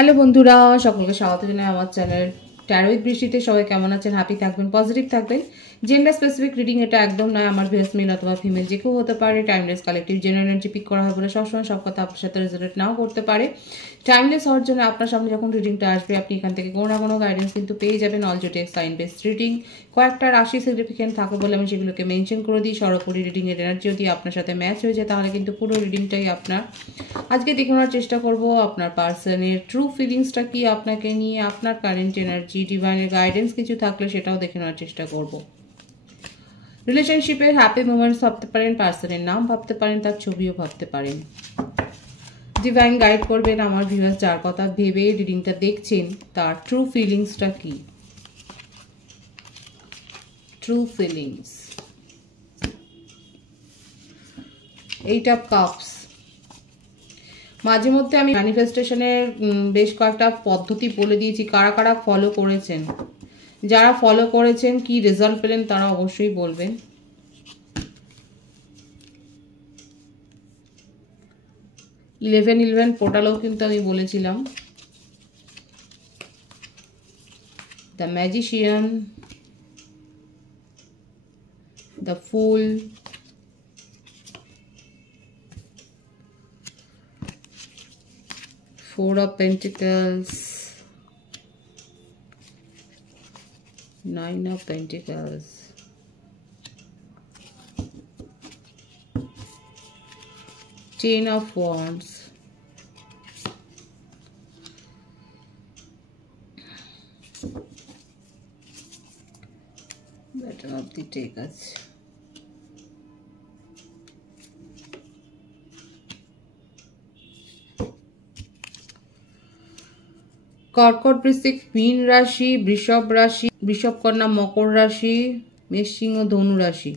Hello বন্ধুরা, সকলকে স্বাগত জানাই আমার চ্যানেল ট্যারো উইথ বৃষ্টিতে। সবাই কেমন আছেন? হ্যাপি থাকবেন, পজিটিভ থাকবেন। জেন্ডার স্পেসিফিক রিডিং এটা একদম নয়। আমার ভিউয়ার্স মেল অথবা ফিমেল যে কেউ হতে পারে। Timeless collective general energy pick করা হয় বলে সবসময় সব কথা আপনার সাথে রেজোনেট নাও করতে পারে। টাইমলেস হওয়ার জন্য আপনার সামনে যখন রিডিংটা আসবে আপনি এখান থেকে কোনো না কোনো গাইডেন্স কিন্তু পেয়ে যাবেন। অল জোটেক সাইন বেসড রিডিং, কয়েকটা রাশি সিগনিফিকেন্ট থাকে বলে আমি সেগুলোকে মেনশন করে দিই। সরাসরি রিডিংয়ের এনার্জি যদি আপনার সাথে ম্যাচ হয়ে যায় তাহলে কিন্তু পুরো রিডিংটাই আপনার। আজকে দেখানোর চেষ্টা করব আপনার পার্সনের ট্রু ফিলিংসটা কি আপনাকে নিয়ে, আপনার কারেন্ট এনার্জি, ডিভাইনের গাইডেন্স কিছু থাকলে সেটাও দেখে নেওয়ার চেষ্টা করব। রিলেশনশিপের হ্যাপি মোমেন্টস ভাবতে পারেন, পার্সনের নাম ভাবতে পারেন, তার ছবিও ভাবতে পারেন। ডিভাইন গাইড করবেন আমার ভিউয়ার্স যার কথা ভেবে রিডিংটা দেখছেন তার ট্রু ফিলিংসটা কি। True feelings, 8 of cups. মাঝে মধ্যে আমি ম্যানিফেস্টেশনের বেশ কয়েকটা পদ্ধতি বলে দিয়েছি, কারা কারা ফলো করেছেন। যারা ফলো করেছেন কি রেজাল্ট পেলেন তারা অবশ্যই বলবেন। ইলেভেন পোর্টালও কিন্তু আমি বলেছিলাম। The magician, the full, Four of Pentacles, Nine of Pentacles, Ten of Wands, Bottom of the Takers, কর্কট, বৃশ্চিক, মীন রাশি, বৃষভ রাশি, বৃষভ, কন্যা, মকর রাশি, মেষ, সিংহ, ধনু রাশি,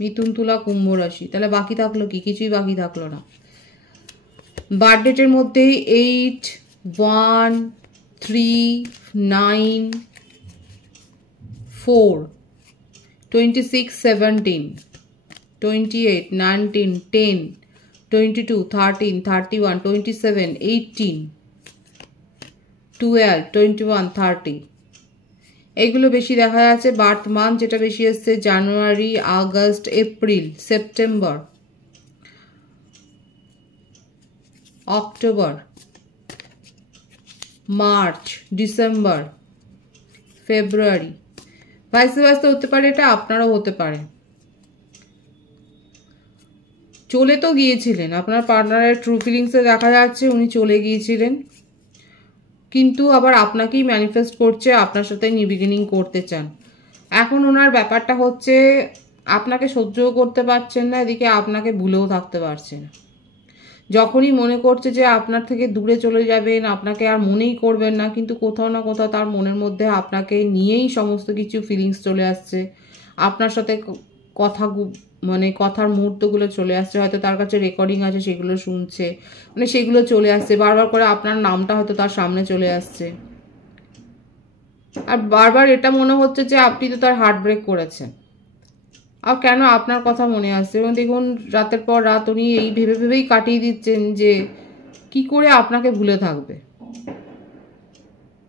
মিথুন, তুলা, কুম্ভ রাশি। তাহলে বাকি থাকলো কি? কিছুই বাকি থাকলো না। বার্থডেটের মধ্যে 8, 1, 3, 9, 4, 26, 17, 28, 19, 10, 22, 13, 31, 27, 18, 12, 21, 30 এগুলো বেশি দেখা যাচ্ছে। বার্থ মান্থ যেটা বেশি এসছে January, August, April, September, October, March, December, February. ভাইসে ভাইসে হতে পারে, এটা আপনারাও হতে পারে। চলে তো গিয়েছিলেন, আপনার পার্টনারের ট্রু ফিলিংসে দেখা যাচ্ছে উনি চলে গিয়েছিলেন, কিন্তু আবার আপনাকেই ম্যানিফেস্ট করছে, আপনার সাথে নিউ বিগিনিং করতে চান। এখন ওনার ব্যাপারটা হচ্ছে আপনাকে সহ্যও করতে পারছেন না, এদিকে আপনাকে ভুলেও থাকতে পারছেন না। যখনই মনে করছে যে আপনার থেকে দূরে চলে যাবেন, আপনাকে আর মনেই করবেন না, কিন্তু কোথাও না কোথাও তার মনের মধ্যে আপনাকে নিয়েই সমস্ত কিছু ফিলিংস চলে আসছে। আপনার সাথে কথা কথার মুহূর্তগুলো চলে আসছে, হয়তো তার কাছে রেকর্ডিং আছে সেগুলো শুনছে, সেগুলো চলে আসছে বারবার করে। আপনার নামটা হয়তো তার সামনে চলে আসছে, আর বারবার এটা মনে হচ্ছে যে আপনি তো তার হার্ট ব্রেক করেছেন। আর কেন আপনার কথা মনে আসছে, এবং দেখুন রাতের পর রাত উনি এই ভেবে ভেবেই কাটিয়ে দিচ্ছেন যে কি করে আপনাকে ভুলে থাকবে।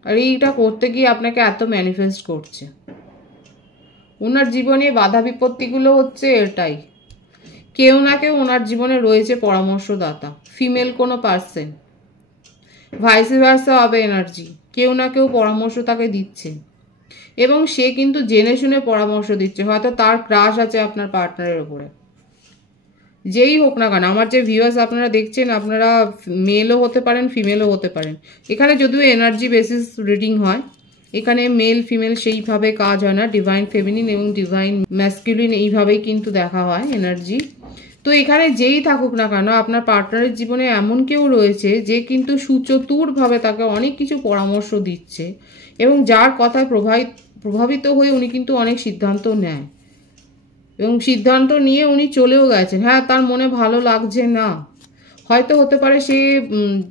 আর এইটা করতে গিয়ে আপনাকে এত ম্যানিফেস্ট করছে। ওনার জীবনে বাধা বিপত্তিগুলো হচ্ছে এটাই, কেউ না কেউ ওনার জীবনে রয়েছে পরামর্শদাতা, ফিমেল কোনো পার্সন, ভাইস ভার্সা হবে এনার্জি, কেউ না কেউ পরামর্শ তাকে দিচ্ছে, এবং সে কিন্তু জেনে শুনে পরামর্শ দিচ্ছে। হয়তো তার ক্রাশ আছে আপনার পার্টনারের উপরে, যেই হোক না কেন। আমার যে ভিউয়ার্স আপনারা দেখছেন, আপনারা মেলও হতে পারেন, ফিমেলও হতে পারেন। এখানে যদিও এনার্জি বেসিস রিডিং হয়, এখানে মেল ফিমেল সেইভাবে কাজ হয় না, ডিভাইন ফেমিনিন এবং ডিভাইন ম্যাসকুলিন এইভাবেই কিন্তু দেখা হয় এনার্জি। তো এখানে যেই থাকুক না কেন, আপনার পার্টনারের জীবনে এমন কেউ রয়েছে যে কিন্তু সুচতুরভাবে তাকে অনেক কিছু পরামর্শ দিচ্ছে, এবং যার কথায় প্রভাবিত হয়ে উনি কিন্তু অনেক সিদ্ধান্ত নেয়, এবং সিদ্ধান্ত নিয়ে উনি চলেও গেছেন। হ্যাঁ, তার মনে ভালো লাগছে না, হয়তো হতে পারে সে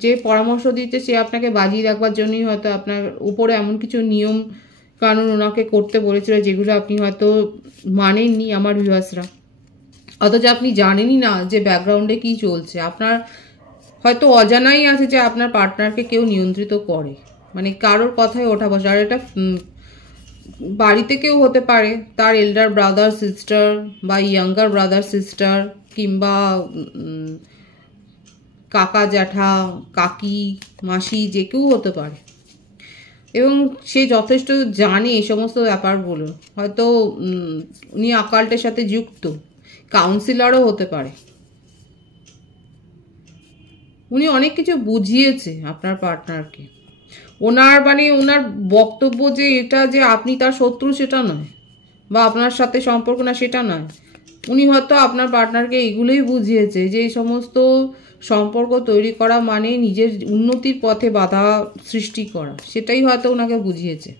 যে পরামর্শ দিচ্ছে সে আপনাকে বাজিয়ে রাখবার জন্যই হয়তো আপনার উপরে এমন কিছু নিয়ম কানুন ওনাকে করতে বলেছিল যেগুলো আপনি হয়তো মানেননি আমার ভিউয়ার্সরা, অথচ আপনি জানেনই না যে ব্যাকগ্রাউন্ডে কি চলছে। আপনার হয়তো অজানাই আছে যে আপনার পার্টনারকে কেউ নিয়ন্ত্রিত করে, মানে কারোর কথায় ওঠা বসা। আর এটা বাড়িতে কেউ হতে পারে, তার এল্ডার ব্রাদার সিস্টার বা ইয়াঙ্গার ব্রাদার সিস্টার, কিংবা কাকা জ্যাঠা কাকি মাসি, যে কেউ হতে পারে। এবং সে যথেষ্ট জানে এই সমস্ত ব্যাপারগুলো। হয়তো উনি অকাল্টের সাথে যুক্ত, কাউন্সিলরও হতে পারে। উনি অনেক কিছু বুঝিয়েছে আপনার পার্টনারকে। ওনার বক্তব্য যে এটা যে আপনি তার শত্রু সেটা নয়, বা আপনার সাথে সম্পর্ক না সেটা নয়। উনি হয়তো আপনার পার্টনারকে এগুলোই বুঝিয়েছে যে এই সমস্ত সম্পর্ক তৈরি করা মানে নিজের উন্নতির পথে বাধা সৃষ্টি করা, সেটাই হয়তো ওনাকে বুঝিয়েছে।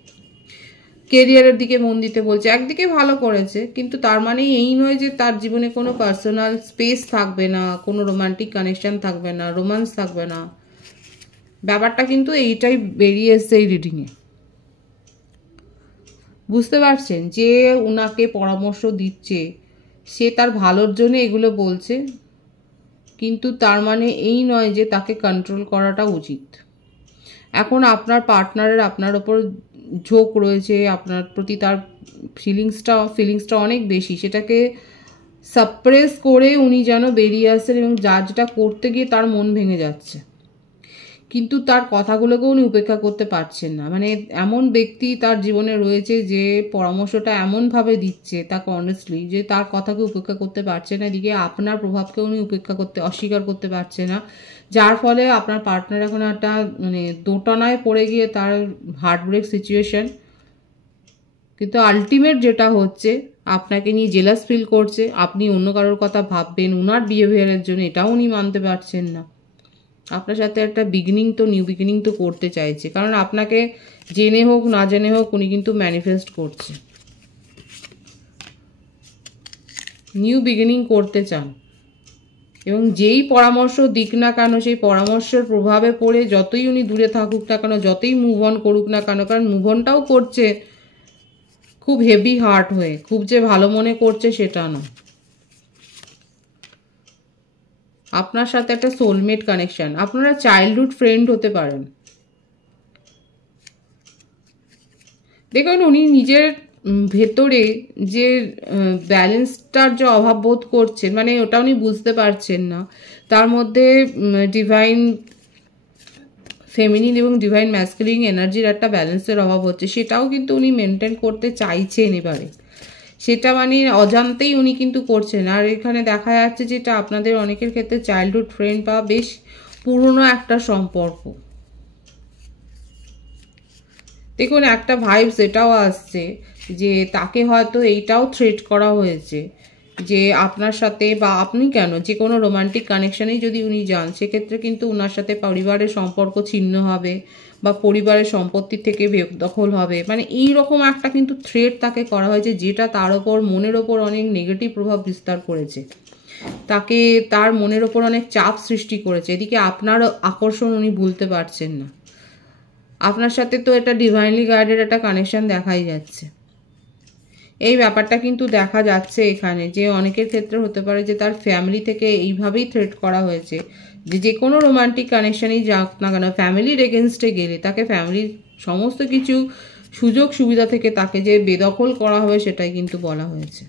কেরিয়ারের দিকে মন দিতে বলছে, একদিকে ভালো করেছে, কিন্তু তার মানে এই নয় যে তার জীবনে কোনো পার্সোনাল স্পেস থাকবে না, কোনো রোমান্টিক কানেকশন থাকবে না, রোমান্স থাকবে না। ব্যাপারটা কিন্তু এইটাই বেরিয়ে এসছে এই রিডিংয়ে। বুঝতে পারছেন যে উনাকে পরামর্শ দিচ্ছে, সে তার ভালোর জন্য এগুলো বলছে, কিন্তু তার মানে এই নয় যে তাকে কন্ট্রোল করাটা উচিত। এখন আপনার পার্টনারের আপনার ওপর ঝোঁক রয়েছে, আপনার প্রতি তার ফিলিংসটা অনেক বেশি। সেটাকে সাপ্রেস করে উনি যেন বেরিয়ে আসছেন, এবং যেটা করতে গিয়ে তার মন ভেঙে যাচ্ছে, কিন্তু তার কথাগুলোকে উনি উপেক্ষা করতে পারছেন না। মানে এমন ব্যক্তি তার জীবনে রয়েছে যে পরামর্শটা এমনভাবে দিচ্ছে তাকে অনেস্টলি, যে তার কথাকে উপেক্ষা করতে পারছে না। এদিকে আপনার প্রভাবকে উনি অস্বীকার করতে পারছে না, যার ফলে আপনার পার্টনার এখন একটা মানে দোটানায় পড়ে গিয়ে তার হার্টব্রেক সিচুয়েশন। কিন্তু আলটিমেট যেটা হচ্ছে, আপনাকে নিয়ে জেলাস ফিল করছে, আপনি অন্য কারোর কথা ভাববেন ওনার বিহেভিয়ারের জন্য, এটাও উনি মানতে পারছেন না। আপনার সাথে একটা নিউ বিগিনিং তো করতে চাইছে, কারণ আপনাকে জেনে হোক না জেনে হোক উনি কিন্তু ম্যানিফেস্ট করছে, নিউ বিগিনিং করতে চান। এবং যেই পরামর্শ দিক না কেন, সেই পরামর্শের প্রভাবে পড়ে যতই উনি দূরে থাকুক না কেন, যতই মুভ অন করুক না কেন, কারণ মুভ অনটাও করছে খুব হেভি হার্ট হয়ে, খুব যে ভালো মনে করছে সেটা না। আপনার সাথে একটা সোলমেট কানেকশন, আপনারা চাইল্ডহুড ফ্রেন্ড হতে পারেন। দেখুন উনি নিজের ভেতরে যে ব্যালেন্সটার যে অভাব বোধ করছেন, মানে ওটা উনি বুঝতে পারছেন না। তার মধ্যে ডিভাইন ফেমিনিন এবং ডিভাইন ম্যাসকুলিন এনার্জির একটা ব্যালেন্সের অভাব হচ্ছে, সেটাও কিন্তু উনি মেনটেন করতে চাইছেন এবারে। সেটা মানে অজান্তেই উনি কিন্তু করছেন। আর এখানে দেখা যাচ্ছে যেটা আপনাদের অনেকের ক্ষেত্রে চাইল্ডহুড ফ্রেন্ড বা বেশ পুরনো একটা সম্পর্ক। দেখুন একটা ভাইবস এটাও আসছে যে তাকে হয়তো এইটাও থ্রেট করা হয়েছে যে আপনার সাথে, বা আপনি কেন, যে কোনো রোমান্টিক কানেকশনেই যদি উনি যান, সেক্ষেত্রে কিন্তু ওনার সাথে পরিবারের সম্পর্ক ছিন্ন হবে, বা পরিবারের সম্পত্তি থেকে বেদখল হবে। মানে এইরকম একটা কিন্তু থ্রেট তাকে করা হয়েছে, যেটা তার ওপর মনের ওপর অনেক নেগেটিভ প্রভাব বিস্তার করেছে, তাকে তার মনের ওপর অনেক চাপ সৃষ্টি করেছে। এদিকে আপনার আকর্ষণ উনি ভুলতে পারছেন না। আপনার সাথে তো এটা ডিভাইনলি গাইডেড একটা কানেকশন দেখাই যাচ্ছে। এই ব্যাপারটা কিন্তু দেখা যাচ্ছে এখানে, যে অনেকের ক্ষেত্রে হতে পারে যে তার ফ্যামিলি থেকে এইভাবেই থ্রেট করা হয়েছে যে কোনো রোমান্টিক কানেকশনেই যাক না কেন, ফ্যামিলির এগেনস্টে গেলে তাকে ফ্যামিলির সমস্ত কিছু সুযোগ সুবিধা থেকে তাকে যে বেদখল করা হবে, সেটাই কিন্তু বলা হয়েছে।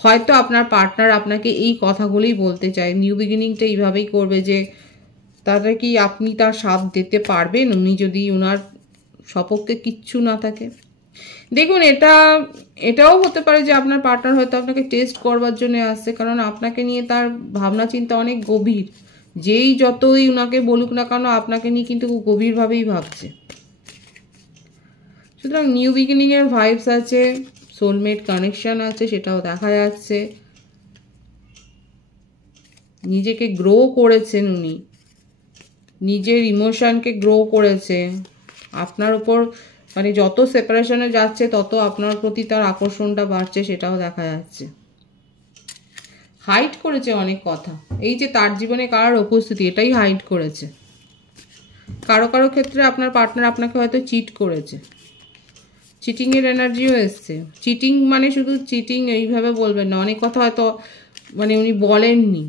হয়তো আপনার পার্টনার আপনাকে এই কথাগুলোই বলতে চায়, নিউ বিগিনিংটা এইভাবেই করবে যে তাদের কি আপনি তার সাথ দিতে পারবেন উনি যদি ওনার সপক্ষে কিচ্ছু না থাকে। দেখুন এটাও হতে পারে যে আপনার পার্টনার হয়তো আপনাকে টেস্ট করবার জন্য আসছে, কারণ আপনাকে নিয়ে তার ভাবনা চিন্তা অনেক গভীর। যেই যতই ওনাকে বলুক না কেন, আপনাকে নিয়ে কিন্তু গভীরভাবেই ভাবছে। সুতরাং নিউ বিগিনিং এর ভাইবস আছে, সোলমেট কানেকশন আছে, সেটাও দেখা যাচ্ছে। নিজেকে গ্রো করেছেন উনি, নিজের ইমোশনকে গ্রো করেছে আপনার উপর, মানে যত সেপারেশনে যাচ্ছে তত আপনার প্রতি তার আকর্ষণটা বাড়ছে, সেটাও দেখা যাচ্ছে। হাইড করেছে অনেক কথা, এই যে তার জীবনে কারোর উপস্থিতি, এটাই হাইড করেছে। কারো কারো ক্ষেত্রে আপনার পার্টনার আপনাকে হয়তো চিট করেছে, চিটিংয়ের এনার্জিও এসছে। চিটিং মানে শুধু চিটিং এইভাবে বলবেন না, অনেক কথা হয়তো মানে উনি বলেননি।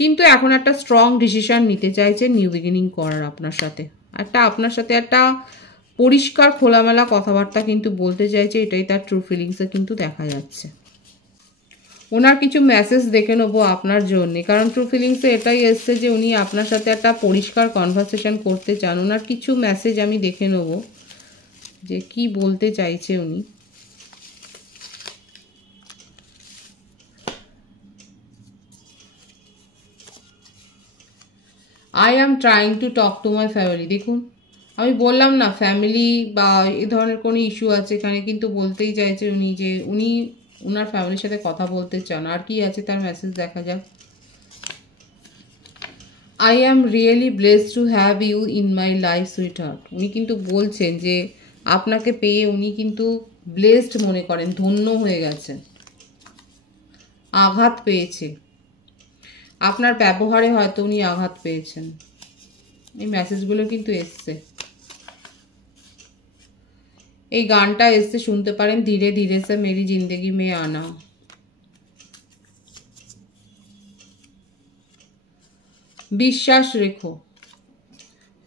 কিন্তু এখন একটা স্ট্রং ডিসিশন নিতে চাইছে নিউ বিগিনিং করার আপনার সাথে। আপনার সাথে একটা পরিষ্কার খোলামেলা কথাবার্তা কিন্তু বলতে চাইছে, এটাই তার ট্রু ফিলিংসে কিন্তু দেখা যাচ্ছে। ওনার কিছু মেসেজ দেখে নেবো আপনার জন্য, কারণ ট্রু ফিলিংসে এটাই এসছে যে উনি আপনার সাথে একটা পরিষ্কার কনভারসেশন করতে চান। ওনার কিছু মেসেজ আমি দেখে নেবো যে কি বলতে চাইছে উনি। I am trying to talk to my family. দেখুন আমি বললাম না ফ্যামিলি বা এ ধরনের কোনো ইস্যু আছে, এখানে কিন্তু বলতেই চাইছে উনি যে উনি ওনার ফ্যামিলির সাথে কথা বলতে চান। আর কি আছে তার মেসেজ দেখা যাক। I am really blessed to have you in my life sweetheart. উনি কিন্তু বলছেন যে আপনাকে পেয়ে উনি কিন্তু ব্লেসড মনে করেন, ধন্য হয়ে গেছেন। আঘাত পেয়েছে, আপনার ব্যবহারে হয়তো উনি আঘাত পেয়েছেন। এই মেসেজগুলো কিন্তু এসছে। এই গানটা এসছে, শুনতে পারেন, ধীরে ধীরে সে মেরি জিন্দগি মে আনা। বিশ্বাস রেখো,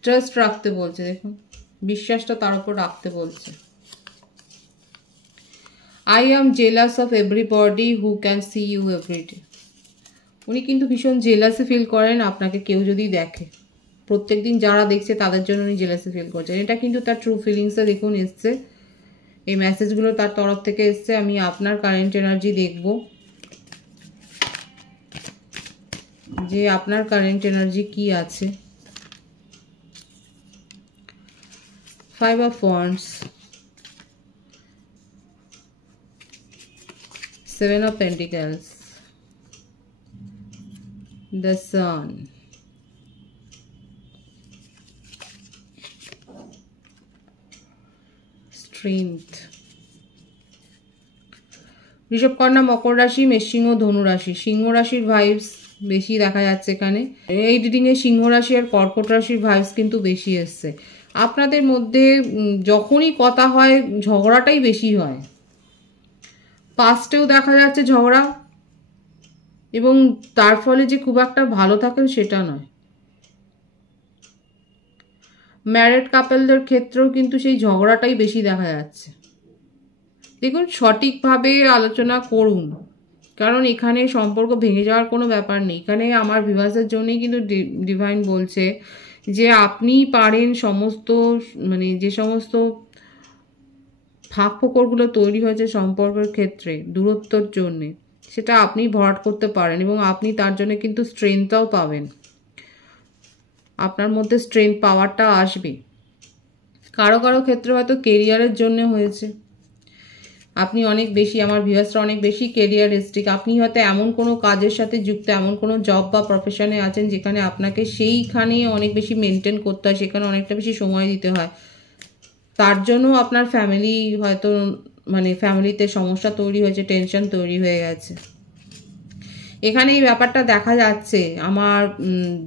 ট্রাস্ট রাখতে বলছে। দেখুন বিশ্বাসটা তার উপর রাখতে বলছে। I am jealous of everybody who can see you everyday. উনি কিন্তু ভীষণ জেলাসি ফিল করেন আপনাকে কেউ যদি দেখে। প্রত্যেকদিন যারা দেখছে তাদের জন্য উনি জেলাসি ফিল করছেন। এটা কিন্তু তার ট্রু ফিলিংসে দেখুন এসছে। এই মেসেজগুলো তার তরফ থেকে এসছে। আমি আপনার কারেন্ট এনার্জি দেখব যে আপনার কারেন্ট এনার্জি কি আছে। 5 of Wands, 7 of Pentacles, the Sun, Strength, ঋষভকন্যা, মকর রাশি, মেষসিংহ, ধনু রাশি। সিংহ রাশির ভাইবস বেশি দেখা যাচ্ছে এখানে। এই রিডিংয়ে সিংহ রাশি আর কর্কট রাশির ভাইবস কিন্তু বেশি এসছে। আপনাদের মধ্যে যখনই কথা হয় ঝগড়াটাই বেশি হয়। পাস্টেও দেখা যাচ্ছে ঝগড়া, এবং তার ফলে যে খুব একটা ভালো থাকেন সেটা নয়। ম্যারিড কাপলদের ক্ষেত্রেও কিন্তু সেই ঝগড়াটাই বেশি দেখা যাচ্ছে। দেখুন সঠিকভাবে আলোচনা করুন, কারণ এখানে সম্পর্ক ভেঙে যাওয়ার কোনো ব্যাপার নেই। এখানে আমার ভিউয়ার্সের জন্যই কিন্তু ডিভাইন বলছে যে আপনি পারেন সমস্ত যে সমস্ত ফাঁক ফোকরগুলো তৈরি হয়েছে সম্পর্কের ক্ষেত্রে দূরত্বর জন্যে, সেটা আপনি ভরাট করতে পারেন এবং আপনি তার জন্য কিন্তু স্ট্রেংথটাও পাবেন। আপনার মধ্যে স্ট্রেংথ পাওয়ারটা আসবে। কারো কারো ক্ষেত্রে হয়তো কেরিয়ারের জন্য হয়েছে। আপনি অনেক বেশি, আমার ভিউয়ার্সরা অনেক বেশি কেরিয়ারিস্টিক। আপনি হয়তো এমন কোনো কাজের সাথে যুক্ত, এমন কোনো জব বা প্রফেশনে আছেন যেখানে আপনাকে সেইখানে অনেক বেশি মেনটেন করতে হয়, সেখানে অনেকটা বেশি সময় দিতে হয়। তার জন্য আপনার ফ্যামিলি হয়তো ফ্যামিলিতে সমস্যা তৈরি হয়েছে, টেনশন তৈরি হয়ে গেছে। এখানে এই ব্যাপারটা দেখা যাচ্ছে। আমার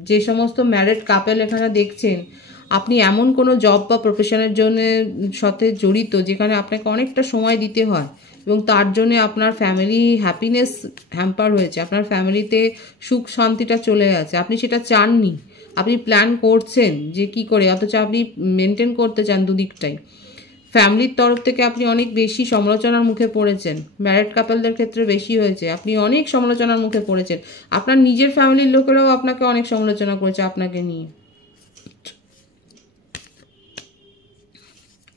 যে সমস্ত ম্যারিড কাপল এখানে দেখছেন, আপনি এমন কোনো জব বা প্রফেশনের জন্য সাথে জড়িত যেখানে আপনাকে অনেকটা সময় দিতে হয় এবং তার জন্য আপনার ফ্যামিলি হ্যাপিনেস হ্যাম্পার হয়েছে, আপনার ফ্যামিলিতে সুখ শান্তিটা চলে গেছে। আপনি সেটা চাননি, আপনি প্ল্যান করছেন যে কি করে, অথচ আপনি মেনটেন করতে চান দুদিকটাই। ফ্যামিলির তরফ থেকে আপনি অনেক বেশি সমালোচনার মুখে পড়েছেন। ম্যারিড কাপলদের ক্ষেত্রে বেশি হয়েছে, আপনি অনেক সমালোচনার মুখে পড়েছেন। আপনার নিজের ফ্যামিলির লোকেরাও আপনাকে অনেক সমালোচনা করেছে আপনাকে নিয়ে।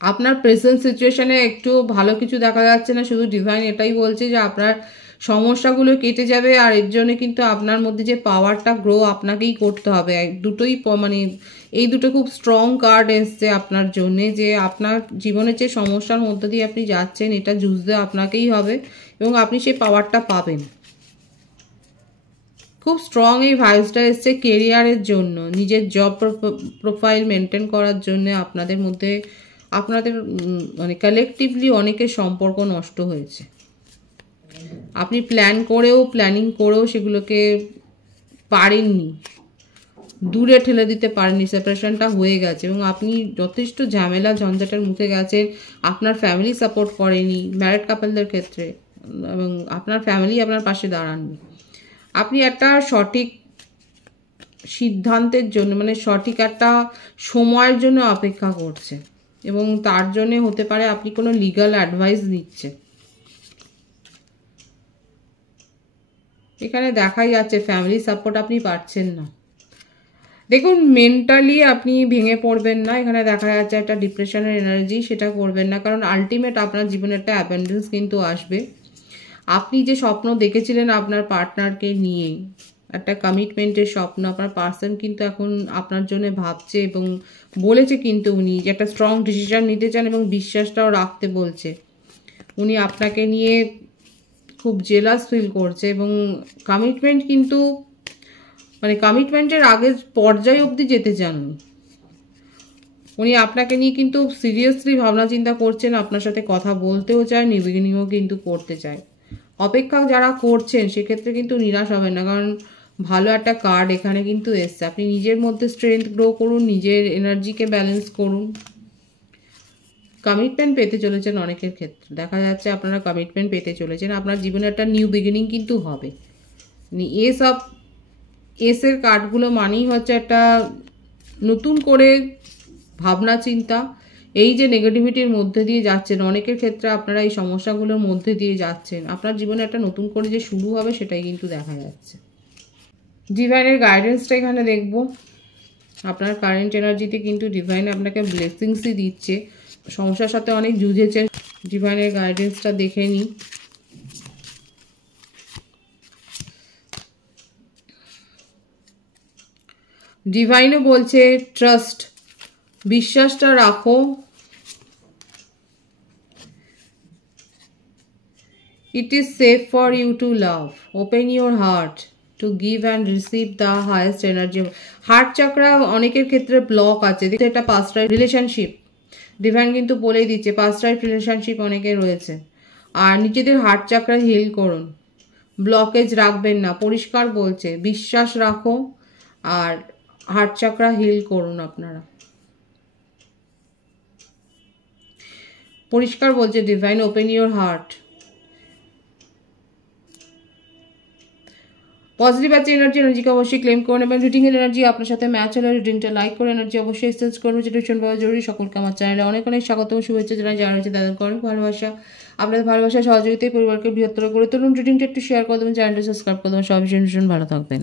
আপনার প্রেজেন্ট সিচুয়েশনে একটু ভালো কিছু দেখা যাচ্ছে না। শুধু ডিভাইন এটাই বলছে যে আপনার সমস্যাগুলো কেটে যাবে, আর এর জন্য কিন্তু আপনার মধ্যে যে পাওয়ারটা গ্রো আপনাকেই করতে হবে। দুটোই এই দুটো খুব স্ট্রং কার্ড এসছে আপনার জন্য, যে আপনার জীবনের যে সমস্যার মধ্যে দিয়ে আপনি যাচ্ছেন এটা যুঝতে আপনাকেই হবে এবং আপনি সেই পাওয়ারটা পাবেন। খুব স্ট্রং এই ভাইবসটা এসছে কেরিয়ারের জন্য, নিজের জব প্রোফাইল মেনটেন করার জন্য। আপনাদের মধ্যে আপনাদের কালেকটিভলি অনেকের সম্পর্ক নষ্ট হয়েছে। আপনি প্ল্যানিং করেও সেগুলোকে পারেননি, দূরে ঠেলে দিতে পারেননি, সেপারেশনটা হয়ে গেছে এবং আপনি যথেষ্ট ঝামেলা ঝঞ্ঝাটের মুখে গেছেন। আপনার ফ্যামিলি সাপোর্ট করেনি ম্যারিড কাপলদের ক্ষেত্রে, এবং আপনার ফ্যামিলি আপনার পাশে দাঁড়াননি। আপনি একটা সঠিক সিদ্ধান্তের জন্য, মানে সঠিক একটা সময়ের জন্য অপেক্ষা করছে, এবং তার জন্য হতে পারে আপনি কোনো লিগ্যাল অ্যাডভাইস নিচ্ছে। এখানে দেখাই যাচ্ছে ফ্যামিলি সাপোর্ট আপনি পাচ্ছেন না। দেখুন, মেন্টালি আপনি ভেঙে পড়বেন না, এখানে দেখা যাচ্ছে একটা ডিপ্রেশনের এনার্জি, সেটা করবেন না, কারণ আলটিমেট আপনার জীবনে একটা অ্যাবেন্ডেন্স কিন্তু আসবে। আপনি যে স্বপ্ন দেখেছিলেন আপনার পার্টনারকে নিয়ে, একটা কমিটমেন্টের স্বপ্ন, আপনার পার্সন কিন্তু এখন আপনার জন্য ভাবছে এবং বলেছে কিন্তু উনি যে একটা স্ট্রং ডিসিশন নিতে চান এবং বিশ্বাসটাও রাখতে বলছে। উনি আপনাকে নিয়ে খুব জেলাস ফিল করছে এবং কমিটমেন্ট কিন্তু, মানে কমিটমেন্টের আগের পর্যায়ে অবধি যেতে চান উনি আপনাকে নিয়ে কিন্তু সিরিয়াসলি ভাবনা চিন্তা করছেন, আপনার সাথে কথা বলতেও চায়, নিউ বিগিনিংও কিন্তু করতে চায়। অপেক্ষা যারা করছেন সেক্ষেত্রে কিন্তু নিরাশ হবেন না, কারণ ভালো একটা কার্ড এখানে কিন্তু এসছে। আপনি নিজের মধ্যে স্ট্রেংথ গ্রো করুন, নিজের এনার্জিকে ব্যালেন্স করুন। কমিটমেন্ট পেতে চলেছেন অনেকের ক্ষেত্রে, দেখা যাচ্ছে আপনারা কমিটমেন্ট পেতে চলেছেন, আপনার জীবনে একটা নিউ বিগিনিং কিন্তু হবে। এসের কার্ডগুলো মানেই হচ্ছে একটা নতুন করে ভাবনা চিন্তা। এই যে নেগেটিভিটির মধ্যে দিয়ে যাচ্ছেন, অনেকের ক্ষেত্রে আপনারা এই সমস্যাগুলোর মধ্যে দিয়ে যাচ্ছেন, আপনার জীবনে একটা নতুন করে যে শুরু হবে সেটাই কিন্তু দেখা যাচ্ছে। ডিভাইনের গাইডেন্সটা এখানে দেখব। আপনার কারেন্ট এনার্জিতে কিন্তু ডিভাইন আপনাকে ব্লেসিংসই দিচ্ছে, সমস্যার সাথে অনেক যুঝেছেন। ডিভাইনের গাইডেন্সটা দেখে নিই। ডিভাইনও বলছে ট্রাস্ট, বিশ্বাসটা রাখো। It is safe for you to love. Open your heart to give and receive the highest energy. Heart chakra অনেকের ক্ষেত্রে ব্লক আছে, দেখতে এটা পাস্ট লাইফ রিলেশনশিপ। ডিভাইন কিন্তু বলেই দিচ্ছে পাস্ট লাইফ রিলেশনশিপ অনেকের রয়েছে। আর নিজেদের হার্ট চাকরা হিল করুন, ব্লকেজ রাখবেন না, পরিষ্কার বলছে বিশ্বাস রাখো আর হার্ট চাকরা হিল করুন। আপনারা পরিষ্কার বলছে divine, open your heart. Positive আছে এনার্জিকে অবশ্যই ক্লেম করুন, এবং রিডিংয়ের এনার্জি আপনার সাথে ম্যাচ হলে রিডিংটা লাইক করে এনার্জি অবশ্যই এক্সচেঞ্জ করুন, যেটা ভীষণ বড় জরুরি। সকলকে আমার চ্যানেলে অনেক অনেক স্বাগত ও শুভেচ্ছা জানাই, যারা রয়েছে তাদের অনেক ভালোবাসা। আপনাদের ভালোবাসা সহযোগিতায় পরিবারকে বৃহত্তর করে তুলুন। রিডিংটা একটু শেয়ার করে দেবেন, চ্যানেলটা সাবস্ক্রাইব করে দেবেন। সবাই ভীষণ ভীষণ ভালো থাকবেন।